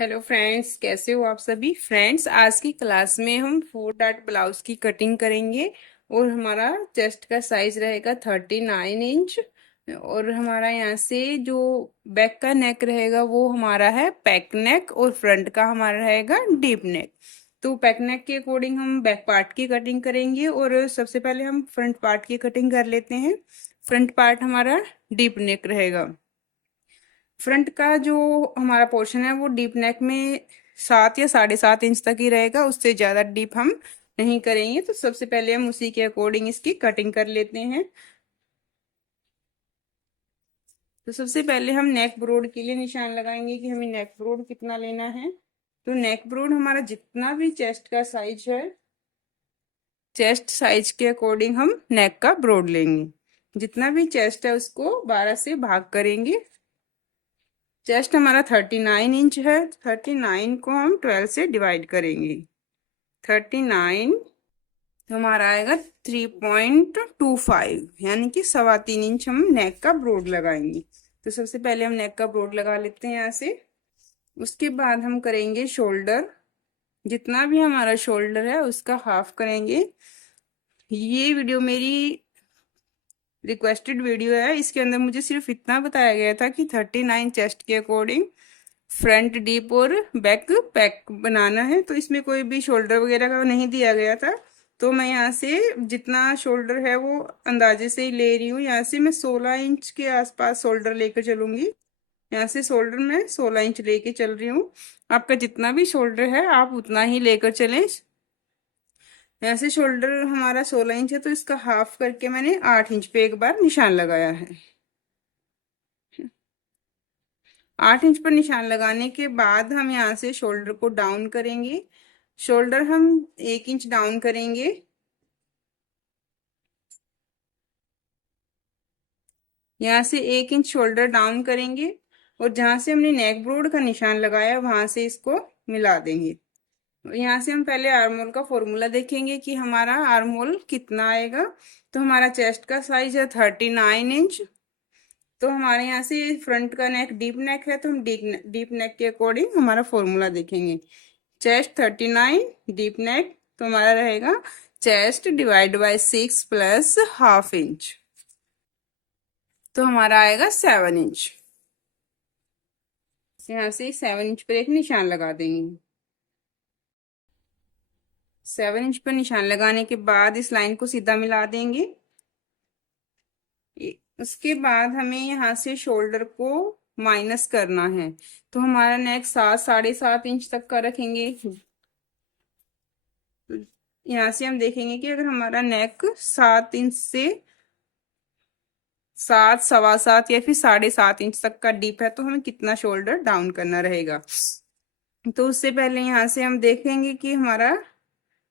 Hello friends, कैसे हो आप सभी फ्रेंड्स। आज की क्लास में हम 4 डॉट ब्लाउज की कटिंग करेंगे और हमारा चेस्ट का साइज रहेगा 39 इंच। और हमारा यहाँ से जो बैक का नेक रहेगा वो हमारा है पैक नेक और फ्रंट का हमारा रहेगा डीप नेक। तो पैक नेक के अकॉर्डिंग हम बैक पार्ट की कटिंग करेंगे और सबसे पहले हम फ्रंट पार्ट की कटिंग कर लेते हैं। फ्रंट पार्ट हमारा डीप नेक रहेगा। फ्रंट का जो हमारा पोर्शन है वो डीप नेक में 7 या 7.5 इंच तक ही रहेगा, उससे ज़्यादा डीप हम नहीं करेंगे। तो सबसे पहले हम उसी के अकॉर्डिंग इसकी कटिंग कर लेते हैं। तो सबसे पहले हम नेक ब्रोड के लिए निशान लगाएंगे कि हमें नेक ब्रोड कितना लेना है। तो नेक ब्रोड हमारा जितना भी चेस्ट का साइज है, चेस्ट साइज के अकॉर्डिंग हम नेक का ब्रोड लेंगे। जितना भी चेस्ट है उसको 12 से भाग करेंगे। चेस्ट हमारा 39 इंच है, 39 को हम 12 से डिवाइड करेंगे। 39 तो हमारा आएगा 3.25, यानी कि 3.25 इंच हम नेक का ब्रोड लगाएंगे। तो सबसे पहले हम नेक का ब्रोड लगा लेते हैं यहाँ से। उसके बाद हम करेंगे शोल्डर। जितना भी हमारा शोल्डर है उसका हाफ करेंगे। ये वीडियो मेरी रिक्वेस्टेड वीडियो है, इसके अंदर मुझे सिर्फ इतना बताया गया था कि 39 चेस्ट के अकॉर्डिंग फ्रंट डीप और बैक पैक बनाना है। तो इसमें कोई भी शोल्डर वगैरह का नहीं दिया गया था। तो मैं यहाँ से जितना शोल्डर है वो अंदाजे से ही ले रही हूँ। यहाँ से मैं 16 इंच के आसपास शोल्डर लेकर चलूंगी। यहाँ से शोल्डर में 16 इंच लेके चल रही हूँ। आपका जितना भी शोल्डर है आप उतना ही लेकर चलें। यहाँ से शोल्डर हमारा 16 इंच है तो इसका हाफ करके मैंने 8 इंच पे एक बार निशान लगाया है। 8 इंच पर निशान लगाने के बाद हम यहाँ से शोल्डर को डाउन करेंगे। शोल्डर हम 1 इंच डाउन करेंगे। यहाँ से 1 इंच शोल्डर डाउन करेंगे और जहाँ से हमने नेक ब्रोड का निशान लगाया वहां से इसको मिला देंगे। यहाँ से हम पहले आर्मोल का फॉर्मूला देखेंगे कि हमारा आर्मोल कितना आएगा। तो हमारा चेस्ट का साइज है 39 इंच। तो हमारे यहाँ से फ्रंट का नेक डीप नेक है तो हम डीप नेक के अकॉर्डिंग हमारा फॉर्मूला देखेंगे। चेस्ट 39, डीप नेक तो हमारा रहेगा chest divide by 6 plus half inch, तो हमारा आएगा 7 इंच। यहाँ से 7 इंच पर एक निशान लगा देंगे। 7 इंच पर निशान लगाने के बाद इस लाइन को सीधा मिला देंगे। उसके बाद हमें यहाँ से शोल्डर को माइनस करना है। तो हमारा नेक 7 साढ़े 7 इंच तक का रखेंगे। यहाँ से हम देखेंगे कि अगर हमारा नेक 7 इंच से 7, 7.25 या फिर 7.5 इंच तक का डीप है तो हमें कितना शोल्डर डाउन करना रहेगा। तो उससे पहले यहाँ से हम देखेंगे कि हमारा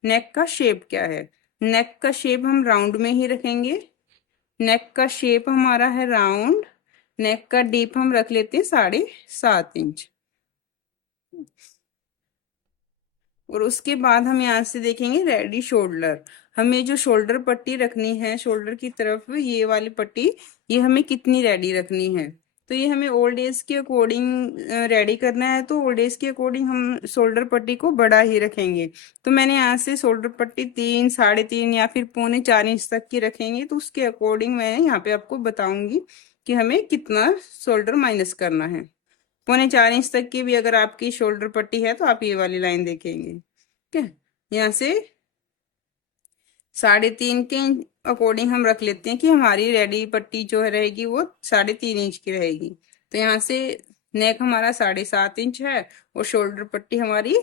नेक का शेप क्या है। नेक का शेप हम राउंड में ही रखेंगे। नेक का शेप हमारा है राउंड। नेक का डीप हम रख लेते हैं 7.5 इंच। और उसके बाद हम यहाँ से देखेंगे रेडी शोल्डर। हमें जो शोल्डर पट्टी रखनी है शोल्डर की तरफ, ये वाली पट्टी, ये हमें कितनी रेडी रखनी है। तो ये हमें ओल्ड एज के अकॉर्डिंग रेडी करना है। तो ओल्ड एज के अकॉर्डिंग हम शोल्डर पट्टी को बड़ा ही रखेंगे। तो मैंने यहाँ से शोल्डर पट्टी 3, 3.5 या फिर पौने 4 इंच तक की रखेंगे। तो उसके अकॉर्डिंग मैं यहाँ पे आपको बताऊंगी कि हमें कितना शोल्डर माइनस करना है। पौने 4 इंच तक की भी अगर आपकी शोल्डर पट्टी है तो आप ये वाली लाइन देखेंगे। ठीक है। यहाँ से 3.5 के अकॉर्डिंग हम रख लेते हैं कि हमारी रेडी पट्टी जो है रहेगी वो 3.5 इंच की रहेगी। तो यहाँ से नेक हमारा 7.5 इंच है और शोल्डर पट्टी हमारी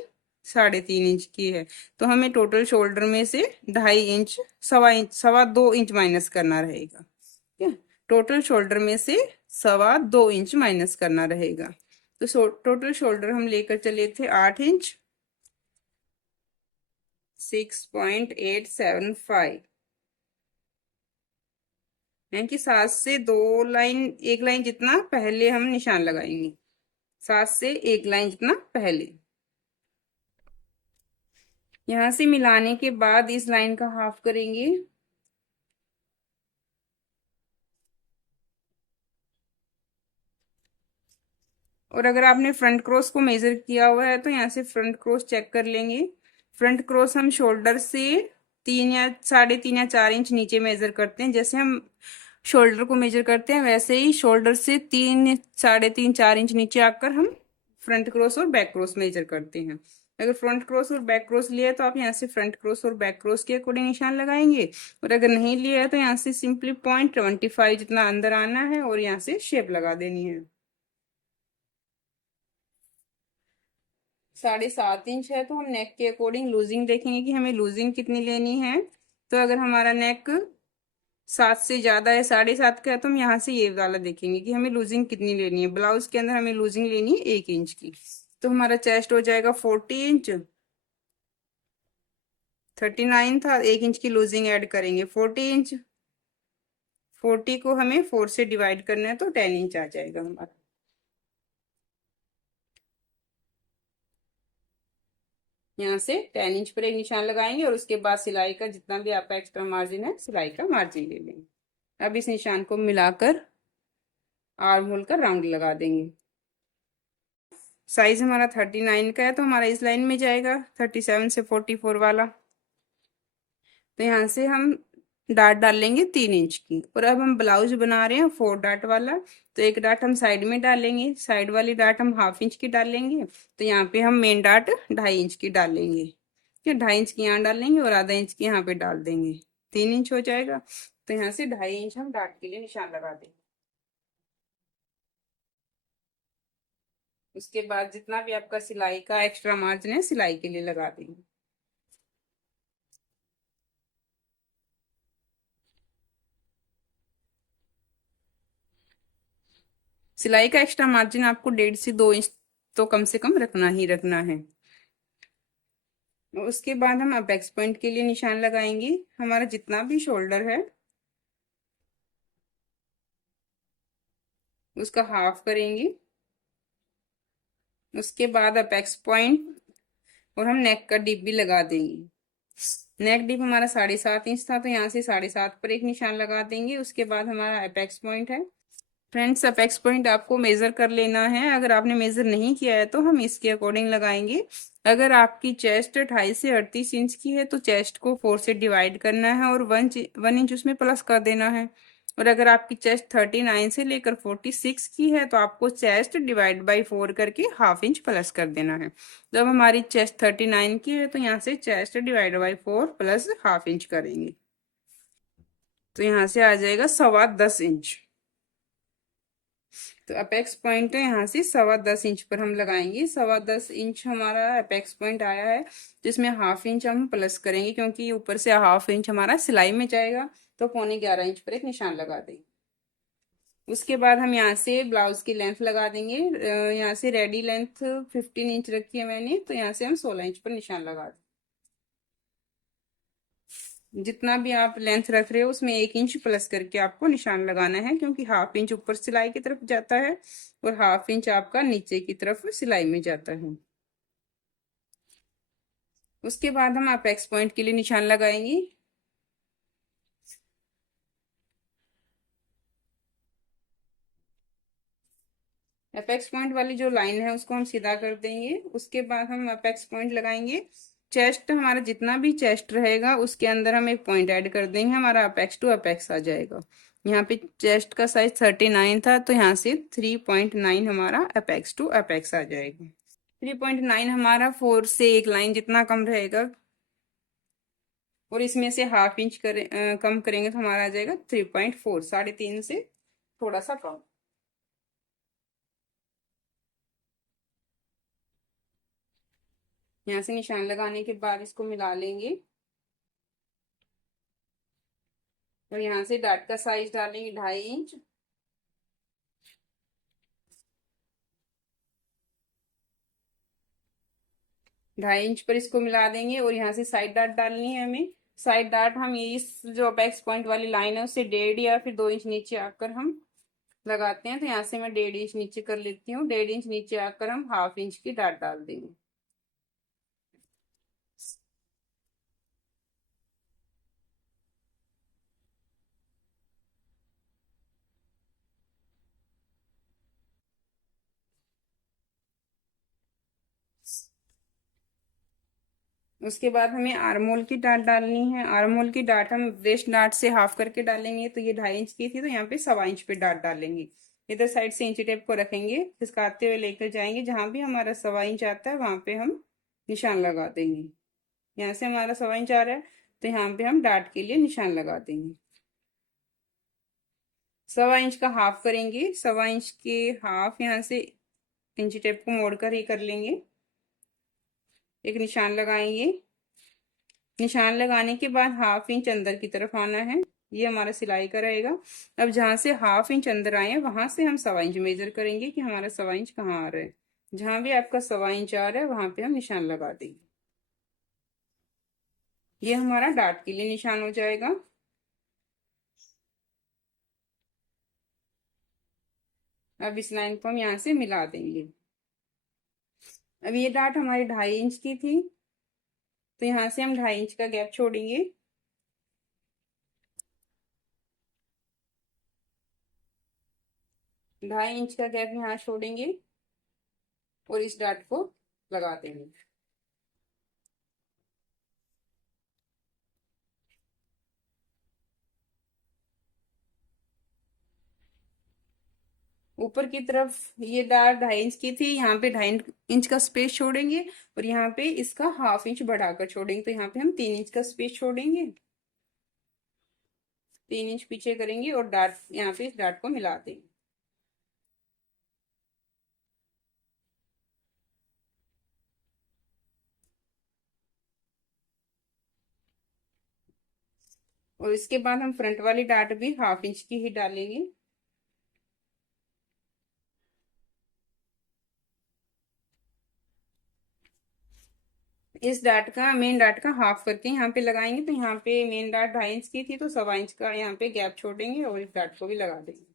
3.5 इंच की है। तो हमें टोटल शोल्डर में से 2.5 इंच, 1.25 इंच, 2.25 इंच माइनस करना रहेगा। ठीक है। टोटल शोल्डर में से 2.25 इंच माइनस करना रहेगा। तो टोटल शोल्डर हम लेकर चले थे 8 इंच, 6.875, यानी कि 7 से 2 लाइन, एक लाइन जितना पहले हम निशान लगाएंगे। 7 से 1 लाइन जितना पहले। यहाँ से मिलाने के बाद इस लाइन का हाफ करेंगे। और अगर आपने फ्रंट क्रॉस को मेजर किया हुआ है तो यहाँ से फ्रंट क्रॉस चेक कर लेंगे। फ्रंट क्रॉस हम शोल्डर से 3 या 3.5 या 4 इंच नीचे मेजर करते हैं। जैसे हम शोल्डर को मेजर करते हैं वैसे ही शोल्डर से 3, 3.5, 4 इंच नीचे आकर हम फ्रंट क्रॉस और बैक क्रॉस मेजर करते हैं। अगर फ्रंट क्रॉस और बैक क्रॉस लिया है तो आप यहाँ से फ्रंट क्रॉस और बैक क्रॉस के अकॉर्डिंग निशान लगाएंगे, और अगर नहीं लिया है तो यहाँ से सिंपली 0.25 जितना अंदर आना है और यहाँ से शेप लगा देनी है। 7.5 इंच है तो हम नेक के अकॉर्डिंग लूजिंग देखेंगे कि हमें लूजिंग कितनी लेनी है। तो अगर हमारा नेक 7 से ज्यादा है, 7.5 का है, तो हम यहाँ से ये वाला देखेंगे कि हमें लूजिंग कितनी लेनी है। ब्लाउज के अंदर हमें लूजिंग लेनी है 1 इंच की। तो हमारा चेस्ट हो जाएगा 40 इंच। 39 था, 1 इंच की लूजिंग ऐड करेंगे 40 इंच। 40 को हमें 4 से डिवाइड करना है तो 10 इंच आ जाएगा हमारा। यहाँ से 10 इंच पर एक निशान लगाएंगे और उसके बाद सिलाई का जितना भी आपका एक्स्ट्रा मार्जिन है सिलाई का मार्जिन ले लेंगे। अब इस निशान को मिलाकर आर्म होल का राउंड लगा देंगे। साइज हमारा 39 का है तो हमारा इस लाइन में जाएगा 37 से 44 वाला। तो यहाँ से हम डाट डाल लेंगे 3 इंच की। और अब हम ब्लाउज बना रहे हैं 4 डाट वाला, तो एक डाट हम साइड में डालेंगे, साइड वाली डाट हम 1/2 इंच की डालेंगे। तो यहाँ पे हम मेन डाट 2.5 इंच की डालेंगे, फिर 2.5 इंच की यहाँ डालेंगे और आधा इंच की यहाँ पे डाल देंगे, 3 इंच हो जाएगा। तो यहाँ से 2.5 इंच हम डाट के लिए निशान लगा देंगे। उसके बाद जितना भी आपका सिलाई का एक्स्ट्रा मार्जिन है सिलाई के लिए लगा देंगे। सिलाई का एक्स्ट्रा मार्जिन आपको 1.5 से 2 इंच तो कम से कम रखना ही रखना है। और उसके बाद हम अपेक्स पॉइंट के लिए निशान लगाएंगे। हमारा जितना भी शोल्डर है उसका हाफ करेंगे। उसके बाद अपेक्स पॉइंट और हम नेक का डिप भी लगा देंगे। नेक डिप हमारा 7.5 इंच था तो यहाँ से 7.5 पर एक निशान लगा देंगे। उसके बाद हमारा अपेक्स पॉइंट है। फ्रेंड्स, अपेक्स पॉइंट आपको मेजर कर लेना है। अगर आपने मेजर नहीं किया है तो हम इसके अकॉर्डिंग लगाएंगे। अगर आपकी चेस्ट 28 से 38 इंच की है तो चेस्ट को 4 से डिवाइड करना है और 1 इंच उसमें प्लस कर देना है। और अगर आपकी चेस्ट 39 से लेकर 46 की है तो आपको चेस्ट डिवाइड बाई 4 करके 1/2 इंच प्लस कर देना है। जब हमारी चेस्ट 39 की है तो यहाँ से chest divide by 4 plus 1/2 inch करेंगे, तो यहाँ से आ जाएगा 10.25 इंच। तो अपेक्स पॉइंट है यहाँ से 10.25 इंच पर हम लगाएंगे। 10.25 इंच हमारा अपेक्स पॉइंट आया है, जिसमें 1/2 इंच हम प्लस करेंगे क्योंकि ऊपर से 1/2 इंच हमारा सिलाई में जाएगा। तो 11.25 इंच पर एक निशान लगा देंगे। उसके बाद हम यहाँ से ब्लाउज की लेंथ लगा देंगे। यहाँ से रेडी लेंथ 15 इंच रखी है मैंने, तो यहाँ से हम 16 इंच पर निशान लगा देंगे। जितना भी आप लेंथ रख रहे हो उसमें 1 इंच प्लस करके आपको निशान लगाना है, क्योंकि 1/2 इंच ऊपर सिलाई की तरफ जाता है और 1/2 इंच आपका नीचे की तरफ सिलाई में जाता है। उसके बाद हम अपेक्स पॉइंट के लिए निशान लगाएंगे। अपेक्स पॉइंट वाली जो लाइन है उसको हम सीधा कर देंगे। उसके बाद हम अपेक्स पॉइंट लगाएंगे। चेस्ट हमारा जितना भी चेस्ट रहेगा उसके अंदर हम एक पॉइंट ऐड कर देंगे, हमारा अपेक्स टू अपेक्स आ जाएगा। यहाँ पे चेस्ट का साइज 39 था तो यहाँ से 3.9 हमारा अपेक्स टू अपेक्स आ जाएगा। 3.9 हमारा 4 से एक लाइन जितना कम रहेगा, और इसमें से 1/2 इंच कम करेंगे तो हमारा आ जाएगा 3.4, 3.5 से थोड़ा सा कम। यहाँ से निशान लगाने के बाद इसको मिला लेंगे और यहाँ से डाट का साइज डालेंगे 2.5 इंच। 2.5 इंच पर इसको मिला देंगे और यहाँ से साइड डाट डालनी है हमें। साइड डाट हम इस जो अपेक्स पॉइंट वाली लाइन है उससे 1.5 या फिर 2 इंच नीचे आकर हम लगाते हैं। तो यहाँ से मैं 1.5 इंच नीचे कर लेती हूँ। 1.5 इंच नीचे आकर हम 1/2 इंच की डाट डाल देंगे। उसके बाद हमें आर्मोल की डाट डालनी है। आर्मोल की डाट हम वेस्ट डाट से हाफ करके डालेंगे, तो ये 2.5 इंच की थी, तो यहाँ पे 1.25 इंच पे डाट डालेंगे। इधर साइड से इंची टेप को रखेंगे, खिसकाते हुए लेकर जाएंगे, जहां भी हमारा 1.25 इंच आता है वहां पे हम निशान लगा देंगे। यहाँ से हमारा 1.25 इंच आ रहा है, तो यहाँ पे हम डाट के लिए निशान लगा देंगे। 1.25 इंच का हाफ करेंगे, 1.25 इंच के हाफ यहाँ से इंची टेप को मोड़कर ही कर लेंगे, एक निशान लगाएंगे। निशान लगाने के बाद 1/2 इंच अंदर की तरफ आना है, ये हमारा सिलाई का रहेगा। अब जहां से 1/2 इंच अंदर आए वहां से हम 1.25 इंच मेजर करेंगे कि हमारा 1.25 इंच कहाँ आ रहा है। जहां भी आपका 1.25 इंच आ रहा है वहां पे हम निशान लगा देंगे। ये हमारा डाट के लिए निशान हो जाएगा। अब इस लाइन को हम यहाँ से मिला देंगे। अब ये डाट हमारी 2.5 इंच की थी, तो यहाँ से हम 2.5 इंच का गैप छोड़ेंगे। 2.5 इंच का गैप यहाँ छोड़ेंगे और इस डाट को लगा देंगे। ऊपर की तरफ ये डाट 2.5 इंच की थी, यहाँ पे 2.5 इंच का स्पेस छोड़ेंगे और यहाँ पे इसका 1/2 इंच बढ़ाकर छोड़ेंगे, तो यहाँ पे हम 3 इंच का स्पेस छोड़ेंगे। 3 इंच पीछे करेंगे और डाट यहाँ पे इस डाट को मिला देंगे। और इसके बाद हम फ्रंट वाली डाट भी 1/2 इंच की ही डालेंगे। इस डाट का मेन डाट का हाफ करके यहाँ पे लगाएंगे, तो यहाँ पे मेन डाट 2.5 इंच की थी, तो 1.25 इंच का यहाँ पे गैप छोड़ेंगे और इस डाट को भी लगा देंगे।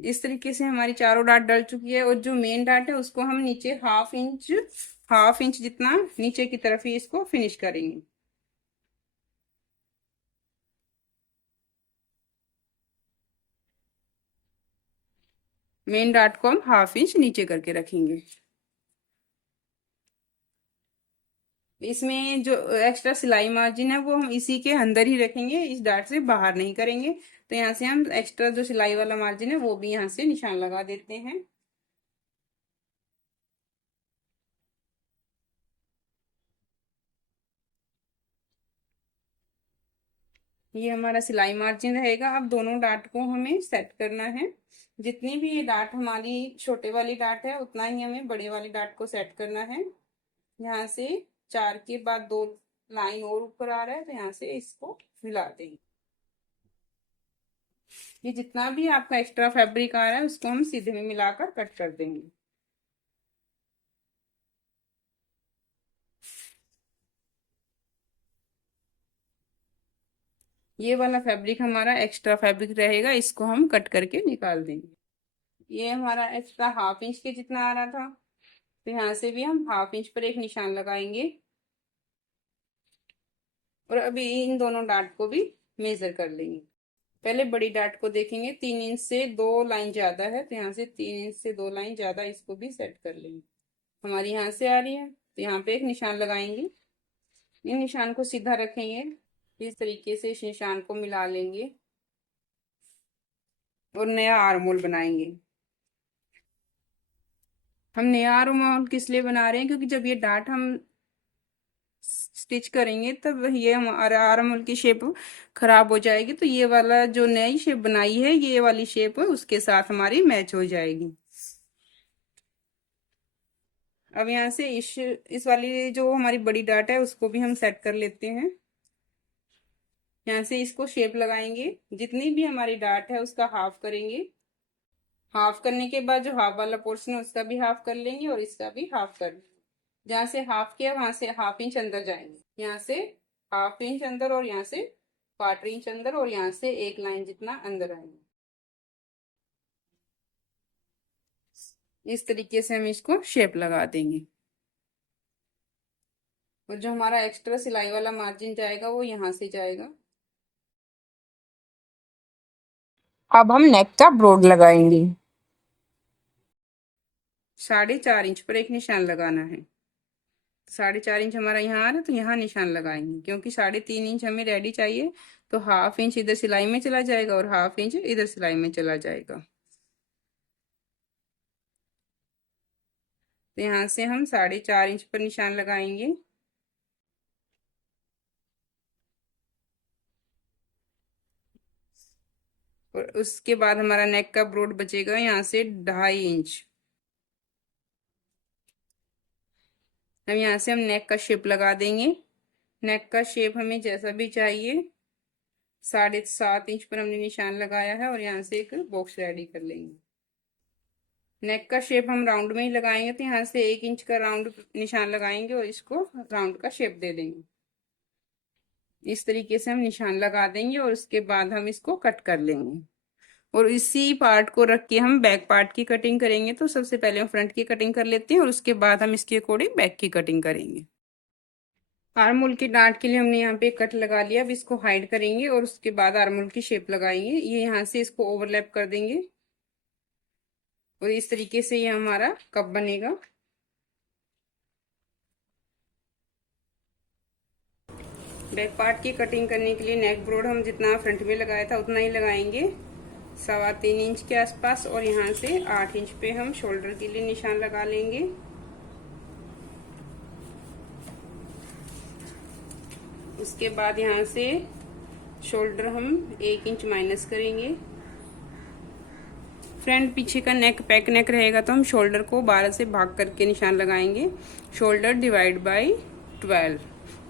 इस तरीके से हमारी चारों डाट डल चुकी है, और जो मेन डाट है उसको हम नीचे 1/2 इंच जितना नीचे की तरफ ही इसको फिनिश करेंगे। मेन डाट को हम 1/2 इंच नीचे करके रखेंगे। इसमें जो एक्स्ट्रा सिलाई मार्जिन है वो हम इसी के अंदर ही रखेंगे, इस डाट से बाहर नहीं करेंगे। तो यहाँ से हम एक्स्ट्रा जो सिलाई वाला मार्जिन है वो भी यहाँ से निशान लगा देते हैं। ये हमारा सिलाई मार्जिन रहेगा। अब दोनों डाट को हमें सेट करना है। जितनी भी ये डाट हमारी छोटे वाली डाट है उतना ही हमें बड़े वाली डाट को सेट करना है। यहाँ से 4 के बाद 2 लाइन और ऊपर आ रहा है, तो यहाँ से इसको मिला देंगे। ये जितना भी आपका एक्स्ट्रा फैब्रिक आ रहा है उसको हम सीधे में मिलाकर कट कर देंगे। ये वाला फैब्रिक हमारा एक्स्ट्रा फैब्रिक रहेगा, इसको हम कट करके निकाल देंगे। ये हमारा एक्स्ट्रा 1/2 इंच के जितना आ रहा था, तो यहाँ से भी हम 1/2 इंच पर एक निशान लगाएंगे। और अभी इन दोनों डाट को भी मेजर कर लेंगे। पहले बड़ी डाट को देखेंगे, 3 इंच से 2 लाइन ज्यादा है, तो यहाँ से 3 इंच से 2 लाइन ज्यादा इसको भी सेट कर लेंगे। हमारी यहाँ से आ रही है, तो यहाँ पे एक निशान लगाएंगे। इन निशान को सीधा रखेंगे, इस तरीके से इस निशान को मिला लेंगे और नया आर्मोल बनाएंगे। हम नया आर्मोल किस लिए बना रहे हैं, क्योंकि जब ये डाट हम स्टिच करेंगे तब ये हमारा आर्मोल की शेप खराब हो जाएगी, तो ये वाला जो नई शेप बनाई है ये वाली शेप उसके साथ हमारी मैच हो जाएगी। अब यहाँ से इस वाली जो हमारी बड़ी डाट है उसको भी हम सेट कर लेते हैं। यहाँ से इसको शेप लगाएंगे, जितनी भी हमारी डाट है उसका हाफ करेंगे। हाफ करने के बाद जो हाफ वाला पोर्शन है उसका भी हाफ कर लेंगे और इसका भी हाफ कर लेंगे। जहाँ से हाफ किया वहां से 1/2 इंच अंदर जाएंगे, यहाँ से 1/2 इंच अंदर और यहाँ से 1/4 इंच अंदर और यहाँ से 1 लाइन जितना अंदर आएंगे। इस तरीके से हम इसको शेप लगा देंगे। और जो हमारा एक्स्ट्रा सिलाई वाला मार्जिन जाएगा वो यहाँ से जाएगा। अब हम नेक का ब्रोड लगाएंगे। 4.5 इंच पर एक निशान लगाना है। 4.5 इंच हमारा यहाँ आ रहा है तो यहाँ निशान लगाएंगे, क्योंकि 3.5 इंच हमें रेडी चाहिए। तो हाफ इंच इधर सिलाई में चला जाएगा और हाफ इंच इधर सिलाई में चला जाएगा। तो यहाँ से हम 4.5 इंच पर निशान लगाएंगे। और उसके बाद हमारा नेक का ब्रोड बचेगा यहाँ से 2.5 इंच। हम यहाँ से हम नेक का शेप लगा देंगे। नेक का शेप हमें जैसा भी चाहिए। 7.5 इंच पर हमने निशान लगाया है और यहाँ से एक बॉक्स रेडी कर लेंगे। नेक का शेप हम राउंड में ही लगाएंगे, तो यहाँ से 1 इंच का राउंड निशान लगाएंगे और इसको राउंड का शेप दे देंगे। इस तरीके से हम निशान लगा देंगे और उसके बाद हम इसको कट कर लेंगे। और इसी पार्ट को रख के हम बैक पार्ट की कटिंग करेंगे। तो सबसे पहले हम फ्रंट की कटिंग कर लेते हैं और उसके बाद हम इसके अकॉर्डिंग बैक की कटिंग करेंगे। आर्म होल की डांट के लिए हमने यहाँ पे कट लगा लिया। अब इसको हाइड करेंगे और उसके बाद आर्म होल की शेप लगाएंगे। ये यहाँ से इसको ओवरलैप कर देंगे और इस तरीके से ये हमारा कप बनेगा। बैक पार्ट की कटिंग करने के लिए नेक ब्रोड हम जितना फ्रंट में लगाया था उतना ही लगाएंगे, 3.25 इंच के आसपास। और यहाँ से 8 इंच पे हम शोल्डर के लिए निशान लगा लेंगे। उसके बाद यहाँ से शोल्डर हम 1 इंच माइनस करेंगे। फ्रंट पीछे का नेक पैक नेक रहेगा तो हम शोल्डर को 12 से भाग करके निशान लगाएंगे। शोल्डर डिवाइड बाय 12,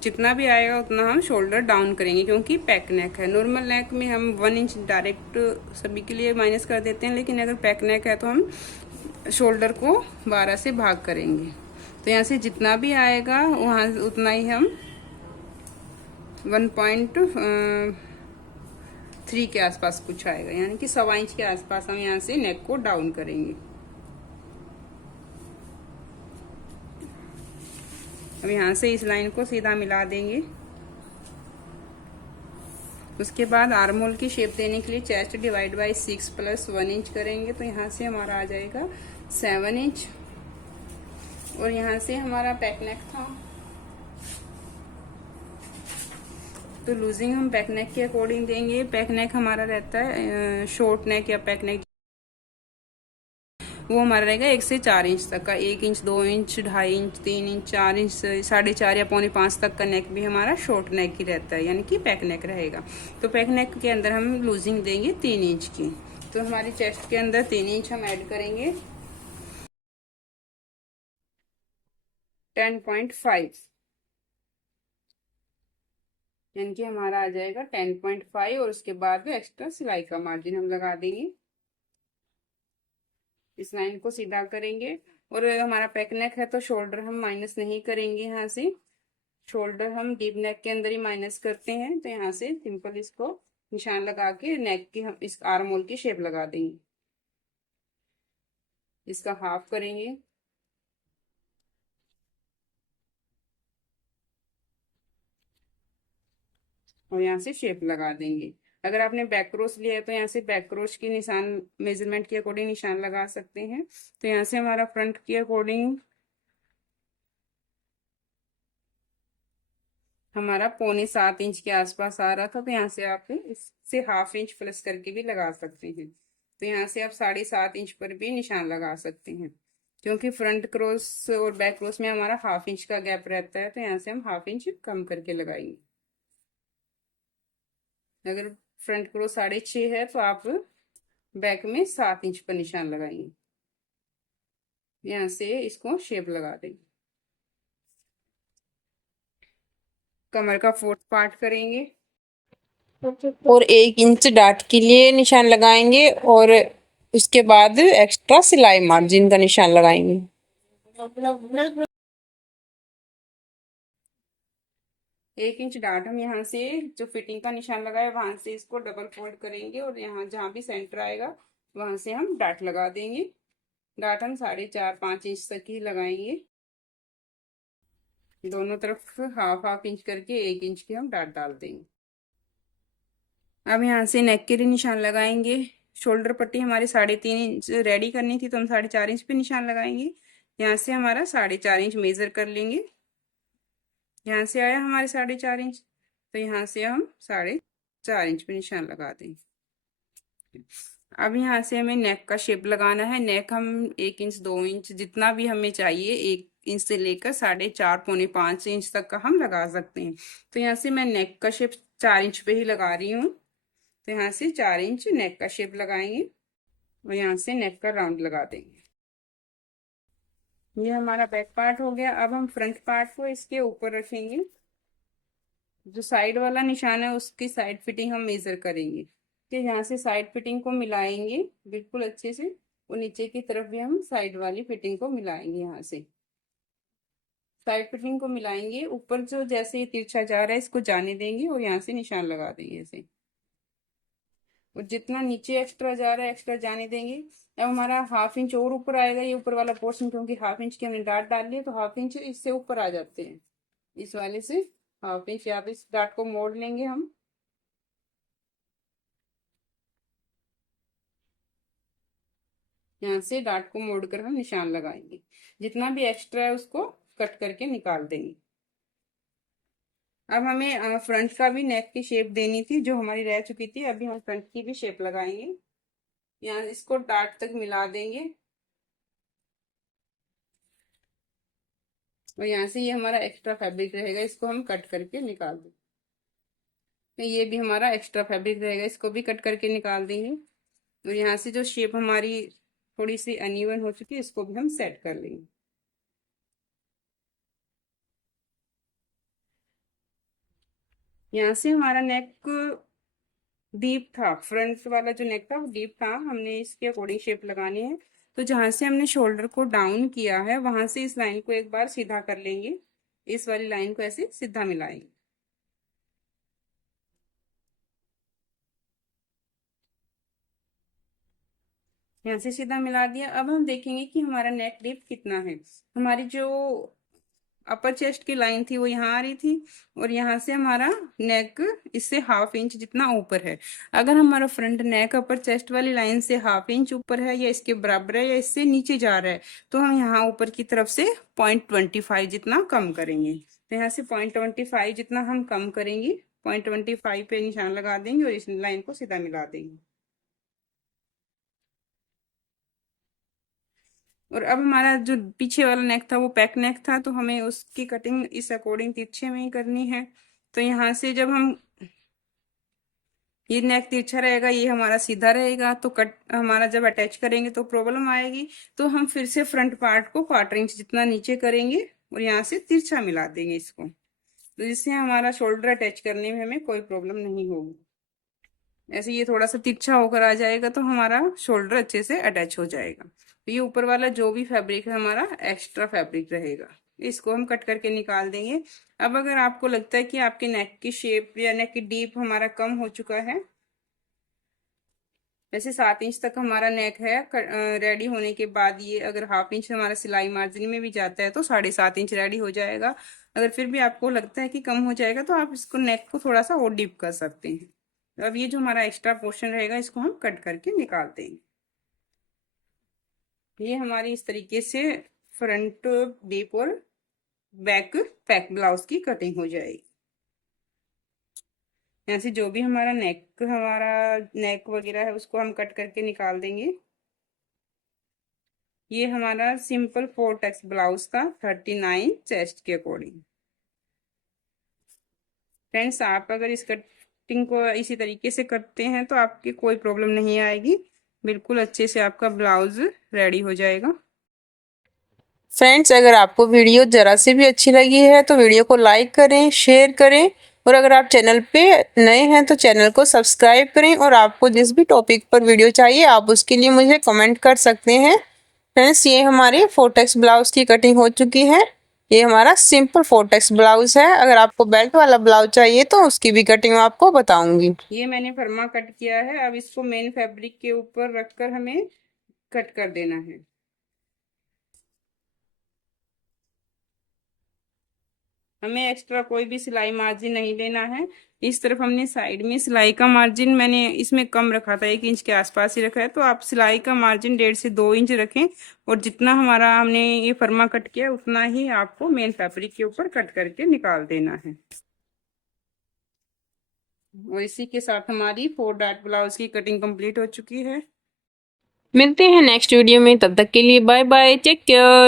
जितना भी आएगा उतना हम शोल्डर डाउन करेंगे, क्योंकि पैक नेक है। नॉर्मल नेक में हम 1 इंच डायरेक्ट सभी के लिए माइनस कर देते हैं, लेकिन अगर पैक नेक है तो हम शोल्डर को 12 से भाग करेंगे। तो यहाँ से जितना भी आएगा वहाँ उतना ही हम 1.3 के आसपास कुछ आएगा, यानी कि 1.25 इंच के आसपास हम यहाँ से नेक को डाउन करेंगे। अब यहाँ से इस लाइन को सीधा मिला देंगे। उसके बाद आर्म होल की शेप देने के लिए चेस्ट डिवाइड बाय 6 + 1 इंच करेंगे। तो यहाँ से हमारा आ जाएगा 7 इंच। और यहाँ से हमारा पैक नेक था, तो लूजिंग हम पैक नेक के अकॉर्डिंग देंगे। पैक नेक हमारा रहता है शॉर्ट नेक या पैक नेक, वो हमारा रहेगा 1 से 4 इंच तक का। 1 inch, 2 inch, 2.5 inch, 3 inch, 4 inch, 4.5 या 4.25 तक का नेक भी हमारा शॉर्ट नेक ही रहता है, यानी कि पैक नेक रहेगा। तो पैक नेक के अंदर हम लूजिंग देंगे 3 इंच की। तो हमारी चेस्ट के अंदर 3 इंच हम ऐड करेंगे। 10.5, यानी कि हमारा आ जाएगा 10.5। और उसके बाद एक्स्ट्रा सिलाई का मार्जिन हम लगा देंगे। इस लाइन को सीधा करेंगे। और हमारा पैक नेक है तो शोल्डर हम माइनस नहीं करेंगे। यहाँ से शोल्डर हम डीप नेक के अंदर ही माइनस करते हैं। तो यहाँ से सिंपल इसको निशान लगा के नेक की हम इस आर्म होल की शेप लगा देंगे। इसका हाफ करेंगे और यहाँ से शेप लगा देंगे। अगर आपने बैक क्रॉस लिया है तो यहाँ से बैक क्रॉस की निशान मेजरमेंट के अकॉर्डिंग निशान लगा सकते हैं। तो यहाँ से हमारा फ्रंट के अकॉर्डिंग हमारा 6.25 इंच के आसपास आ रहा था। तो यहाँ से आप इससे हाफ इंच प्लस करके भी लगा सकते हैं। तो यहाँ से आप 7.5 इंच पर भी निशान लगा सकते हैं, क्योंकि फ्रंट क्रॉस और बैक क्रॉस में हमारा हाफ इंच का गैप रहता है। तो यहाँ से हम हाफ इंच कम करके लगाएंगे। अगर फ्रंट क्रॉस 6.5 है तो आप बैक में 7 इंच पर निशान लगाएंगे। यहाँ से इसको शेप लगा देंगे। कमर का 4th पार्ट करेंगे और 1 इंच डाट के लिए निशान लगाएंगे और उसके बाद एक्स्ट्रा सिलाई मार्जिन का निशान लगाएंगे। 1 इंच डाट हम यहाँ से जो फिटिंग का निशान लगाए वहां से इसको डबल फोल्ड करेंगे और यहाँ जहाँ भी सेंटर आएगा वहां से हम डाट लगा देंगे। डाट हम 4.5-5 इंच तक ही लगाएंगे। दोनों तरफ हाफ इंच करके 1 इंच की हम डाट डाल देंगे। अब यहाँ से नेक के लिए निशान लगाएंगे। शोल्डर पट्टी हमारी 3.5 इंच रेडी करनी थी, तो हम 4.5 इंच पे निशान लगाएंगे। यहाँ से हमारा 4.5 इंच मेजर कर लेंगे। यहाँ से आया हमारे 4.5 इंच, तो यहाँ से हम 4.5 इंच पे निशान लगा देंगे। अब यहाँ से हमें नेक का शेप लगाना है। नेक हम 1 इंच 2 इंच जितना भी हमें चाहिए, 1 इंच से लेकर 4.5 पौने 5 इंच तक का हम लगा सकते हैं। तो यहाँ से मैं नेक का शेप 4 इंच पे ही लगा रही हूँ। तो यहाँ से 4 इंच नेक का शेप लगाएंगे और यहाँ से नेक का राउंड लगा देंगे। ये हमारा बैक पार्ट हो गया। अब हम फ्रंट पार्ट को इसके ऊपर रखेंगे। जो साइड वाला निशान है उसकी साइड फिटिंग हम मेजर करेंगे कि यहाँ से साइड फिटिंग को मिलाएंगे बिल्कुल अच्छे से, और नीचे की तरफ भी हम साइड वाली फिटिंग को मिलाएंगे। यहाँ से साइड फिटिंग को मिलाएंगे, ऊपर जो जैसे ये तिरछा जा रहा है इसको जाने देंगे और यहाँ से निशान लगा देंगे ऐसे, और जितना नीचे एक्स्ट्रा जा रहा है एक्स्ट्रा जाने देंगे। अब हमारा 1/2 इंच और ऊपर आएगा ये ऊपर वाला पोर्शन, क्योंकि 1/2 इंच की हमने डाट डाल ली है, तो 1/2 इंच इससे ऊपर आ जाते हैं। इस वाले से 1/2 इंच यहाँ पे इस डाट को मोड़ लेंगे हम। यहाँ से डाट को मोड़कर हम निशान लगाएंगे। जितना भी एक्स्ट्रा है उसको कट करके निकाल देंगे। अब हमें फ्रंट का भी नेक की शेप देनी थी जो हमारी रह चुकी थी। अभी हम फ्रंट की भी शेप लगाएंगे। यहाँ इसको डाट तक मिला देंगे और यहाँ से ये हमारा एक्स्ट्रा फैब्रिक रहेगा, इसको हम कट करके निकाल देंगे। तो ये भी हमारा एक्स्ट्रा फैब्रिक रहेगा, इसको भी कट करके निकाल देंगे। और यहाँ से जो शेप हमारी थोड़ी सी अनइवन हो चुकी है इसको भी हम सेट कर लेंगे। यहाँ से हमारा नेक डीप था, फ्रंट वाला जो नेक था वो डीप था, हमने इसके अकॉर्डिंग शेप लगानी है। तो जहाँ से हमने शोल्डर को डाउन किया है वहां से इस लाइन को एक बार सीधा कर लेंगे। इस वाली लाइन को ऐसे सीधा मिलाएंगे। यहाँ से सीधा मिला दिया। अब हम देखेंगे कि हमारा नेक डीप कितना है। हमारी जो अपर चेस्ट की लाइन थी वो यहाँ आ रही थी, और यहाँ से हमारा नेक इससे 1/2 इंच जितना ऊपर है। अगर हमारा फ्रंट नेक अपर चेस्ट वाली लाइन से 1/2 इंच ऊपर है या इसके बराबर है या इससे नीचे जा रहा है, तो हम यहाँ ऊपर की तरफ से 0.25 जितना कम करेंगे। तो यहाँ से 0.25 जितना हम कम करेंगे, 0.25 पे निशान लगा देंगे और इस लाइन को सीधा मिला देंगे। और अब हमारा जो पीछे वाला नेक था वो पैक नेक था, तो हमें उसकी कटिंग इस अकॉर्डिंग तिरछे में ही करनी है। तो यहाँ से जब हम ये नेक तिरछा रहेगा ये हमारा सीधा रहेगा, तो कट हमारा जब अटैच करेंगे तो प्रॉब्लम आएगी। तो हम फिर से फ्रंट पार्ट को 1/4 इंच जितना नीचे करेंगे और यहाँ से तिरछा मिला देंगे इसको, तो जिससे हमारा शोल्डर अटैच करने में हमें कोई प्रॉब्लम नहीं होगी। ऐसे ये थोड़ा सा तिरछा होकर आ जाएगा तो हमारा शोल्डर अच्छे से अटैच हो जाएगा। तो ये ऊपर वाला जो भी फैब्रिक है हमारा एक्स्ट्रा फैब्रिक रहेगा, इसको हम कट करके निकाल देंगे। अब अगर आपको लगता है कि आपके नेक की शेप या नेक की डीप हमारा कम हो चुका है, वैसे 7 इंच तक हमारा नेक है रेडी होने के बाद, ये अगर 1/2 इंच हमारा सिलाई मार्जिन में भी जाता है तो 7.5 इंच रेडी हो जाएगा। अगर फिर भी आपको लगता है कि कम हो जाएगा तो आप इसको नेक को थोड़ा सा और डीप कर सकते हैं। तो अब ये जो हमारा एक्स्ट्रा पोर्शन रहेगा इसको हम कट करके निकाल देंगे। ये हमारी इस तरीके से फ्रंट डीप और बैक पैक ब्लाउज की कटिंग हो जाएगी। यहाँ से जो भी हमारा नेक वगैरह है उसको हम कट करके निकाल देंगे। ये हमारा सिंपल 4 ब्लाउज था 39 चेस्ट के अकॉर्डिंग। फ्रेंड्स, आप अगर इस कटिंग को इसी तरीके से करते हैं तो आपकी कोई प्रॉब्लम नहीं आएगी, बिल्कुल अच्छे से आपका ब्लाउज रेडी हो जाएगा। फ्रेंड्स, अगर आपको वीडियो ज़रा से भी अच्छी लगी है तो वीडियो को लाइक करें, शेयर करें, और अगर आप चैनल पे नए हैं तो चैनल को सब्सक्राइब करें। और आपको जिस भी टॉपिक पर वीडियो चाहिए आप उसके लिए मुझे कमेंट कर सकते हैं। फ्रेंड्स, ये हमारे 4 ब्लाउज की कटिंग हो चुकी है। ये हमारा सिंपल 4 ब्लाउज है। अगर आपको बेल्ट वाला ब्लाउज चाहिए तो उसकी भी कटिंग आपको बताऊंगी। ये मैंने फर्मा कट किया है। अब इसको मेन फैब्रिक के ऊपर रखकर हमें कट कर देना है। हमें एक्स्ट्रा कोई भी सिलाई मार्जिन नहीं लेना है। इस तरफ हमने साइड में सिलाई का मार्जिन मैंने इसमें कम रखा था, 1 इंच के आसपास ही रखा है, तो आप सिलाई का मार्जिन 1.5 से 2 इंच रखें। और जितना हमारा हमने ये फर्मा कट किया उतना ही आपको मेन फैब्रिक के ऊपर कट करके निकाल देना है। और इसी के साथ हमारी 4 डॉट ब्लाउज की कटिंग कंप्लीट हो चुकी है। मिलते हैं नेक्स्ट वीडियो में, तब तक के लिए बाय बाय, टेक केयर।